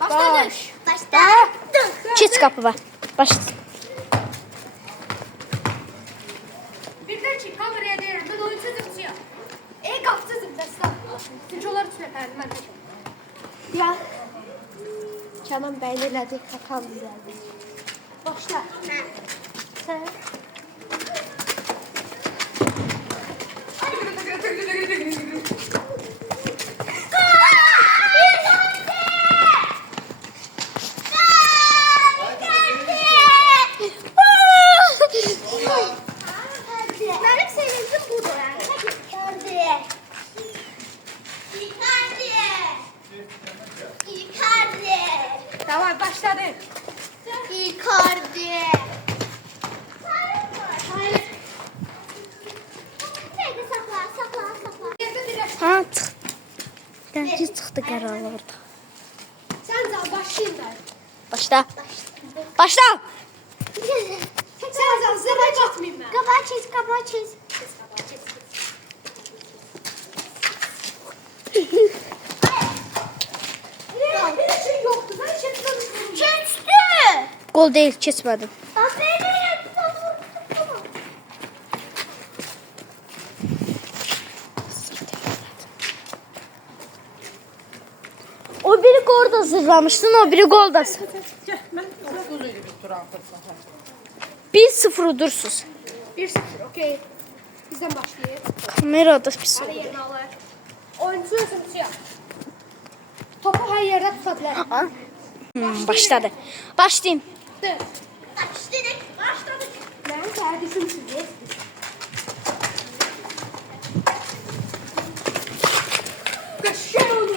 Başladık. Başladık. Keç kapı var. Başla. Birden çık kameraya değerim. Ben oyun çözümcüyüm. Kapsızım destan. Sincolar üstüne efendim ben de. Ya. Canan beğeniledik. Kakan düzeldi. Başla. Sen. Benim sevincim budur. Icardi. Tamam başladık. Icardi. Ha çık. Bence çıktı kararlı orada. Sen daha başlayın ben. Başla. Başla. Sen daha zırha batmayayım ben. Kabağı çiz, kabağı çiz. Bir şey yoktu. Ben çektim. Geçti. Gol değil, kesmedim. O biri orada zırlamıştın, o biri golda. 1-0 dursuz. 1-0 okey. Bizden başlayalım. Kamerada bir Hadi soru. yerine alır. Oyuncu özümsüyor. Topu her yerde tutabilir. Başladı. Başlayayım. Başladık. Ben kardeşim size. Kaşın onu.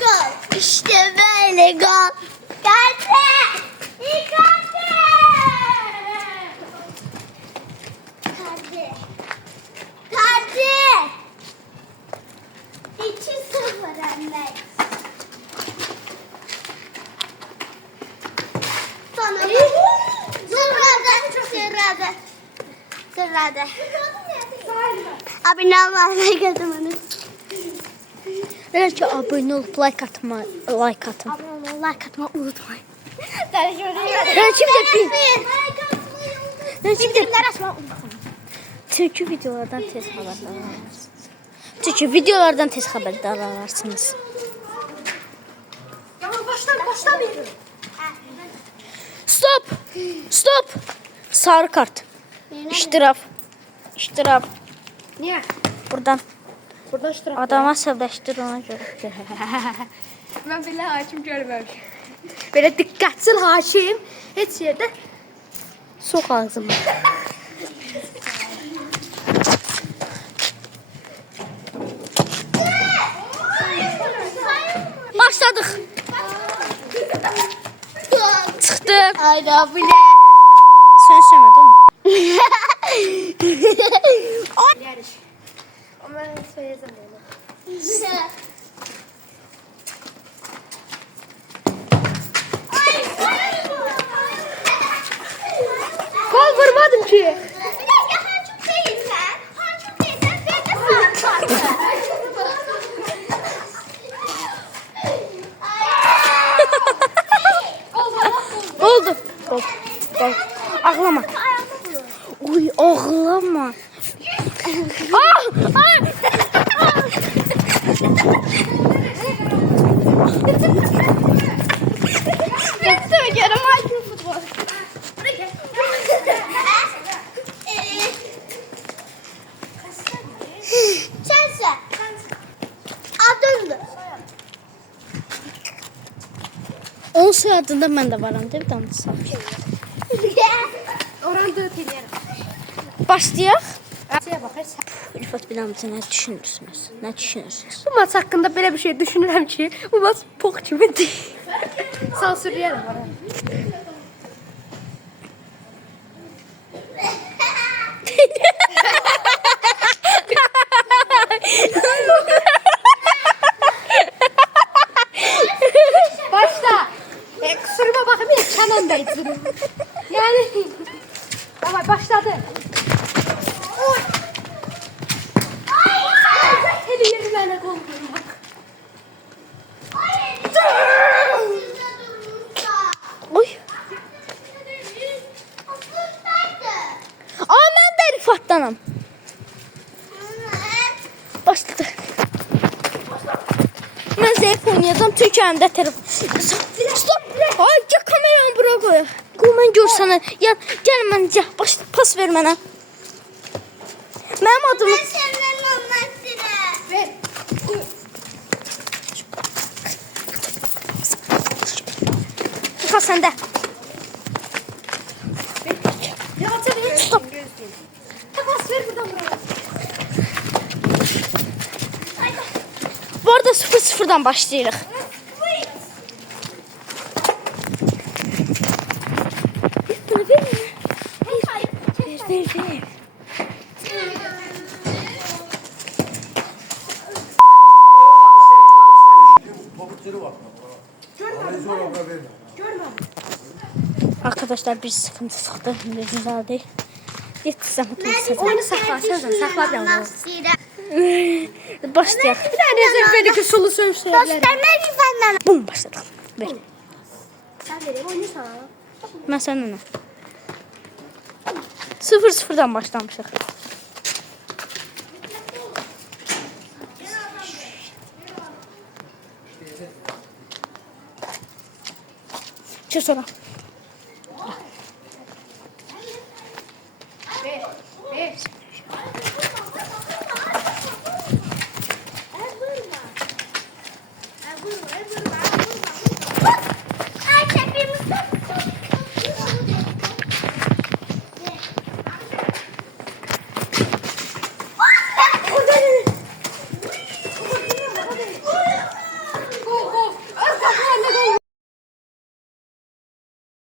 Gol. İşte böyle gol. Geldi. Icardi. Icardi. 2-0 anne. Sonra Sırada. Abone olmayı gözümünüz. Belki abone olup like atın. Abone like atmayı unutmayın. Ben şimdi bir. Ben şimdi Bildirimleri açmayı unutmayın. Çünkü videolardan tez haberdar olarsınız. Çünkü videolardan tez haberdar olarsınız. Ya başlamayalım. Stop. Stop. Sarı kart. İştiraf. İştiraf. Niye? Buradan Buradan şu tarafa. adama sövleştir ona göre. Ben bile hakim görmemişim. Böyle dikkatsiz hakim. Hiç yerde. Sok ağzıma. Başladık. Çıktı. Ayda bile. Sen sevmedin mi? Yarış. Ama ben söyleyeceğim bunu. Gol vurmadım ki. Oldu. Gol. Gol. Ağlama. Uy ağlama. Söylüyorum hakim futbol. Chelsea. Adındı. 10 saatinde ben de varım değil mi? Tamam. Oran 4 eleyelim. Başlayaq. Şeye bakarız. Rüfət biləmizə nə düşünürsünüz? Nə düşünürsünüz? Bu maç hakkında böyle bir şey düşünürüm ki bu maç pok gibi değil. Sansürleyelim oranı. Başla. Kusuruma bakayım ya Kenan Bey. Yani. Tamam başladı. Oy. Hadi yürü bana gol bak. əlində telefon. Stop. Ay, gəl kameranı bura qoy. Qoy mən görsənə. Gəl məncə. Pas ver mənə. Mənim adımı... Ver. Pas səndə. Ya atsana. Stop. Takas ver buradan buraya. Bu arada 0-0'dan başlayırıq. Bunu ver mənə. Ver. Arkadaşlar bir sıkıntı çıktı. Şimdi düzeldi. Yetişsem Oyunu sakla. Sakla bir anda. Başlayalım. Bir tane rezervdeki sulu söyleyebilirim. Bum başladık. Ver. Sen vereyim oyunu sana. Ben seninle. 0-0'dan başlamışıq. Çık sonra. Ver. Oradan